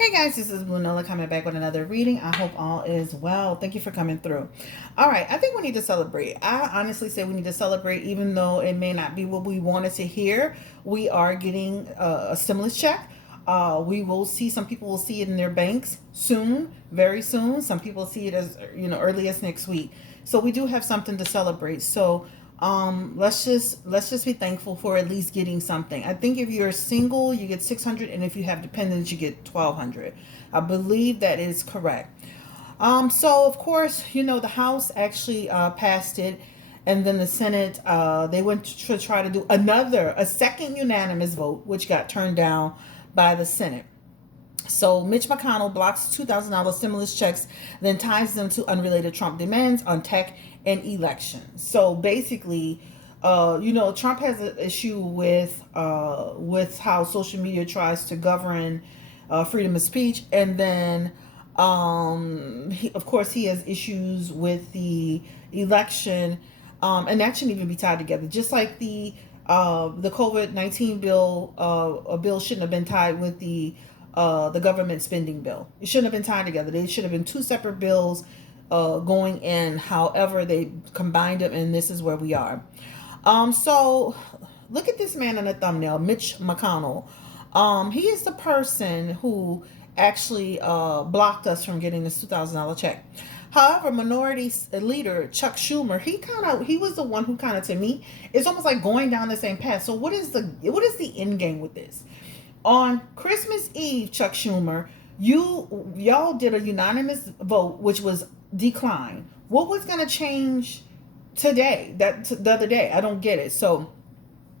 Hey guys, this is Nola coming back with another reading. I hope all is well. Thank you for coming through. All right, I think we need to celebrate. I honestly say we need to celebrate, even though it may not be what we wanted to hear. We are getting a stimulus check. We will see, some people will see it in their banks soon, very soon. Some people see it as, early as next week. So we do have something to celebrate. So let's just be thankful for at least getting something. I think if you're single, you get 600, and if you have dependents, you get 1,200. I believe that is correct. So of course, the House actually passed it, and then the Senate they went to try to do a second unanimous vote, which got turned down by the Senate. So Mitch McConnell blocks $2,000 stimulus checks, then ties them to unrelated Trump demands on tech and elections. So basically, Trump has an issue with how social media tries to govern freedom of speech, and then of course he has issues with the election, and that shouldn't even be tied together. Just like the COVID-19 bill, a bill shouldn't have been tied with the government spending bill. It shouldn't have been tied together. They should have been two separate bills going in. However, they combined them, and this is where we are. So look at this man in the thumbnail, Mitch McConnell. He is the person who actually blocked us from getting this $2,000 check. However, minority leader Chuck Schumer, he was the one who to me, it's almost like going down the same path. So what is the end game with this? On Christmas Eve, Chuck Schumer, y'all did a unanimous vote, which was declined. What was going to change today? The other day, I don't get it. So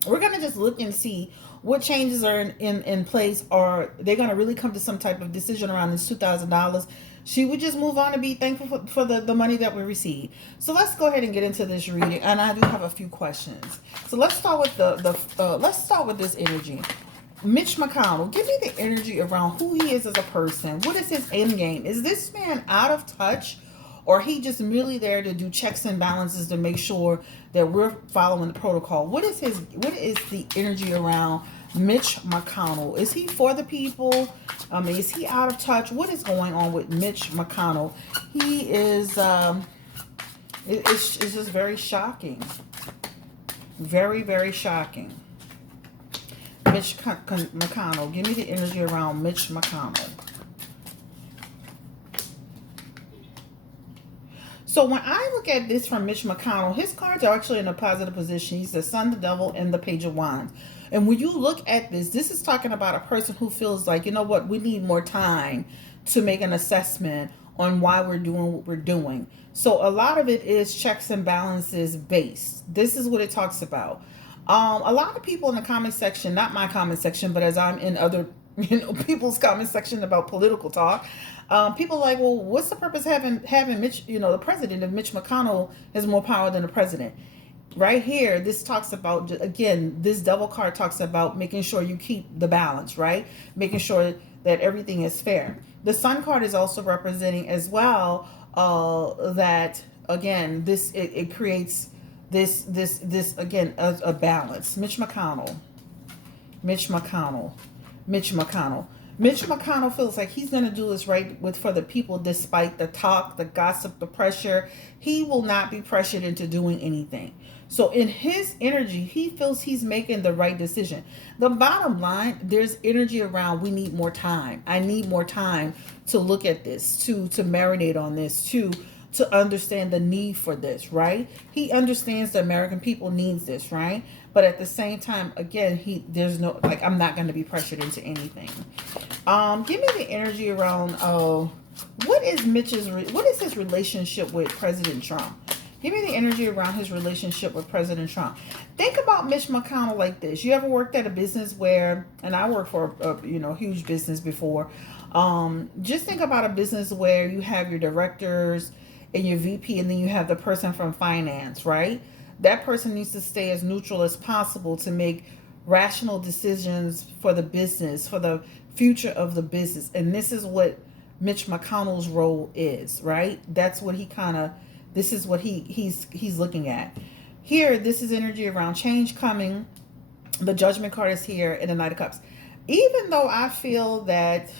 we're going to just look and see what changes are in place. Are they going to really come to some type of decision around this $2,000? Should we just move on and be thankful for the money that we received? So let's go ahead and get into this reading, and I do have a few questions. So let's start with let's start with this energy. Mitch McConnell, give me the energy around who he is as a person. What is his end game? Is this man out of touch, or he just merely there to do checks and balances to make sure that we're following the protocol? What is the energy around Mitch McConnell? Is he for the people? Is he out of touch? What is going on with Mitch McConnell? He is it's just very shocking. Very, very shocking. Mitch McConnell. Give me the energy around Mitch McConnell. So when I look at this from Mitch McConnell, his cards are actually in a positive position. He's the Sun, the Devil, and the Page of Wands. And when you look at this is talking about a person who feels like, you know what, we need more time to make an assessment on why we're doing what we're doing. So a lot of it is checks and balances based. This is what it talks about. A lot of people in the comment section, not my comment section, but as I'm in other people's comment section about political talk, people are like, well, what's the purpose of having Mitch, the president, if Mitch McConnell has more power than the president? Right here, this talks about, again, this devil card talks about making sure you keep the balance, right? Making sure that everything is fair. The Sun card is also representing as well that, again, it creates this again, a balance. Mitch McConnell feels like he's going to do this right for the people, despite the talk, the gossip, the pressure. He will not be pressured into doing anything. So in his energy, he feels he's making the right decision. The bottom line, there's energy around, we need more time. I need more time to look at this, to marinate on this, to understand the need for this, right? He understands the American people needs this, right? But at the same time, again, there's no, like, I'm not going to be pressured into anything. Give me the energy around, what is his relationship with President Trump? Give me the energy around his relationship with President Trump. Think about Mitch McConnell like this. You ever worked at a business where, and I worked for a huge business before. Just think about a business where you have your directors and your VP, and then you have the person from finance, right? That person needs to stay as neutral as possible to make rational decisions for the business, for the future of the business. And this is what Mitch McConnell's role is, right? That's what this is what he's looking at. Here, this is energy around change coming. The Judgment card is here, and the Knight of Cups. Even though I feel that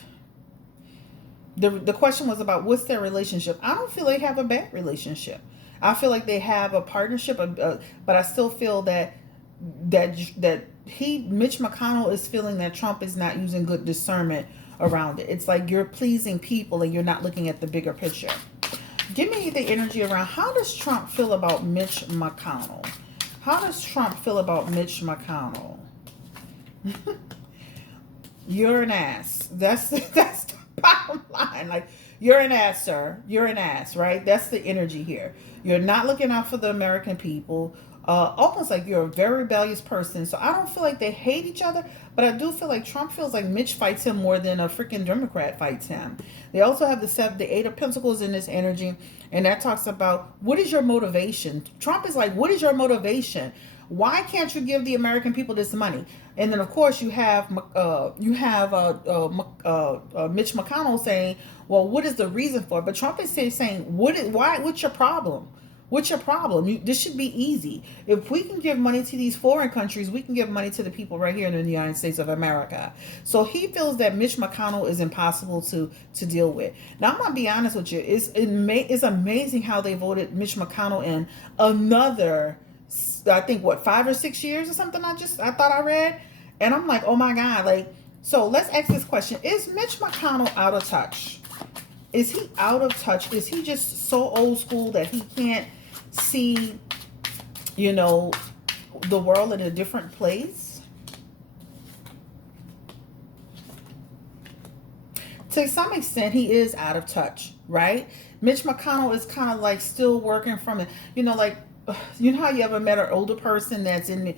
The question was about what's their relationship. I don't feel they have a bad relationship. I feel like they have a partnership, but I still feel that Mitch McConnell is feeling that Trump is not using good discernment around it. It's like you're pleasing people and you're not looking at the bigger picture. Give me the energy around how does Trump feel about Mitch McConnell? How does Trump feel about Mitch McConnell? You're an ass. That's the bottom line. Like, you're an ass, sir. You're an ass, right? That's the energy here. You're not looking out for the American people. Almost like you're a very rebellious person. So I don't feel like they hate each other, but I do feel like Trump feels like Mitch fights him more than a freaking Democrat fights him. They also have the Eight of Pentacles in this energy, and that talks about what is your motivation. Trump is like, what is your motivation? Why can't you give the American people this money? And then of course you have Mitch McConnell saying, well, what is the reason for it? But Trump is saying, what's your problem? What's your problem? This should be easy. If we can give money to these foreign countries, we can give money to the people right here in the United States of America. So he feels that Mitch McConnell is impossible to deal with. Now, I'm going to be honest with you. It's amazing how they voted Mitch McConnell in another, I think, 5 or 6 years or something I thought I read. And I'm like, oh my God. Like, so let's ask this question. Is Mitch McConnell out of touch? Is he out of touch? Is he just so old school that he can't see, the world in a different place? To some extent, he is out of touch, right? Mitch McConnell is kind of like still working from it. Like, how you ever met an older person that's in,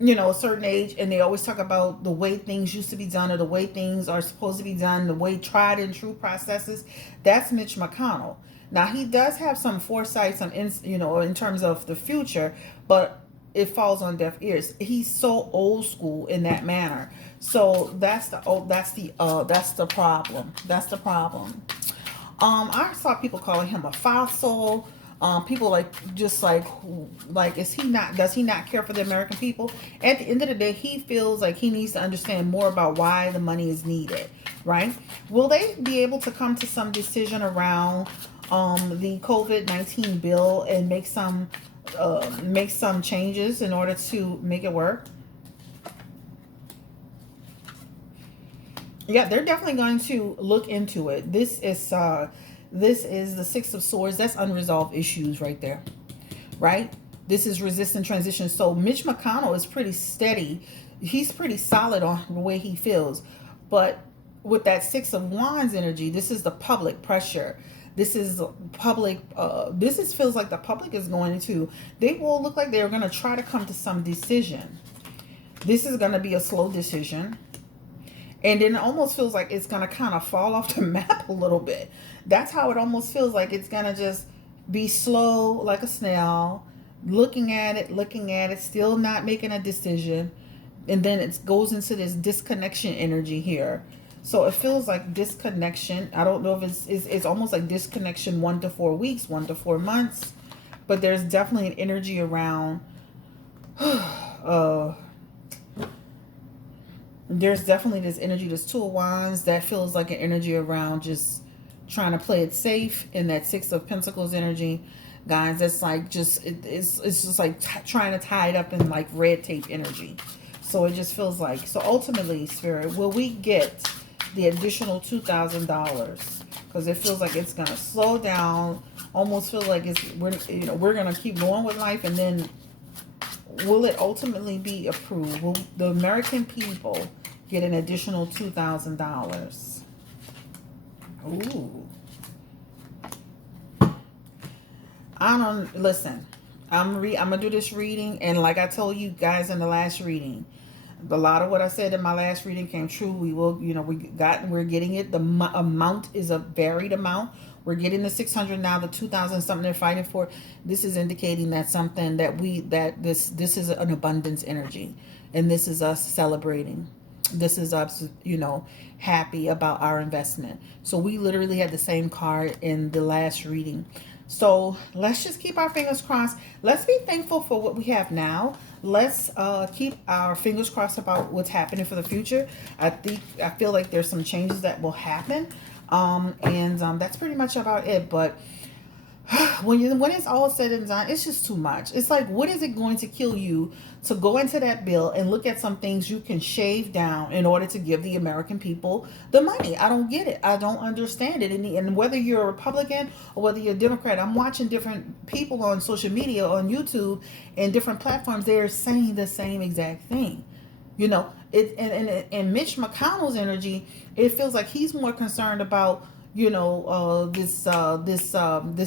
a certain age, and they always talk about the way things used to be done or the way things are supposed to be done, the way tried and true processes. That's Mitch McConnell. Now, he does have some foresight, in terms of the future, but it falls on deaf ears. He's so old school in that manner. So that's the problem. That's the problem. I saw people calling him a fossil. People does he not care for the American people? At the end of the day, he feels like he needs to understand more about why the money is needed, right? Will they be able to come to some decision around the COVID-19 bill and make some changes in order to make it work? Yeah, they're definitely going to look into it. This is the Six of Swords. That's unresolved issues right there, right? This is resistant transition. So Mitch McConnell is pretty steady. He's pretty solid on the way he feels. But with that Six of Wands energy, this is the public pressure. This is public. Feels like the public is going to. They will look like they're going to try to come to some decision. This is going to be a slow decision. And then it almost feels like it's going to kind of fall off the map a little bit. That's how it almost feels like. It's going to just be slow like a snail, looking at it, still not making a decision. And then it goes into this disconnection energy here. So it feels like disconnection. I don't know if it's almost like disconnection 1 to 4 weeks, 1 to 4 months. But there's definitely an energy around... there's definitely this energy, this Two of Wands, that feels like an energy around just trying to play it safe. In that Six of Pentacles energy, guys, that's like just, it's just like trying to tie it up in like red tape energy. So it just feels like, so ultimately, Spirit, will we get the additional $2,000? Because it feels like it's going to slow down, almost feel like we're going to keep going with life, and then will it ultimately be approved? Will the American people get an additional $2,000? Ooh. Listen, I'm going to do this reading, and like I told you guys in the last reading, a lot of what I said in my last reading came true. We will, we're getting it. The amount is a varied amount. We're getting the 600 now, the 2,000 something they're fighting for. This is indicating that something this is an abundance energy, and this is us celebrating. This is us, happy about our investment. So we literally had the same card in the last reading. So let's just keep our fingers crossed. Let's be thankful for what we have now. Let's keep our fingers crossed about what's happening for the future. I feel like there's some changes that will happen. And that's pretty much about it. But when it's all said and done, it's just too much. It's like, what is it going to kill you to go into that bill and look at some things you can shave down in order to give the American people the money? I don't get it. I don't understand it. And whether you're a Republican or whether you're a Democrat, I'm watching different people on social media, on YouTube, and different platforms. They're saying the same exact thing. You know, and Mitch McConnell's energy, it feels like he's more concerned about, this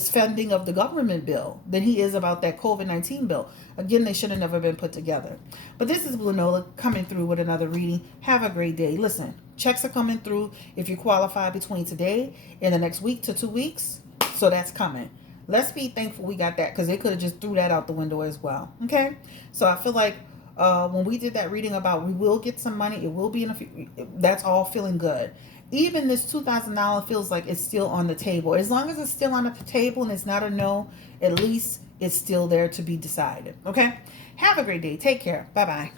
funding of the government bill than he is about that COVID-19 bill. Again, they should have never been put together. But this is Blue Nola coming through with another reading. Have a great day. Listen, checks are coming through if you qualify between today and the next week to 2 weeks. So that's coming. Let's be thankful we got that, because they could have just threw that out the window as well. Okay? So I feel like when we did that reading about we will get some money, it will be in a few, that's all feeling good. Even this $2,000 feels like it's still on the table. As long as it's still on the table and it's not a no, at least it's still there to be decided. Okay? Have a great day. Take care. Bye-bye.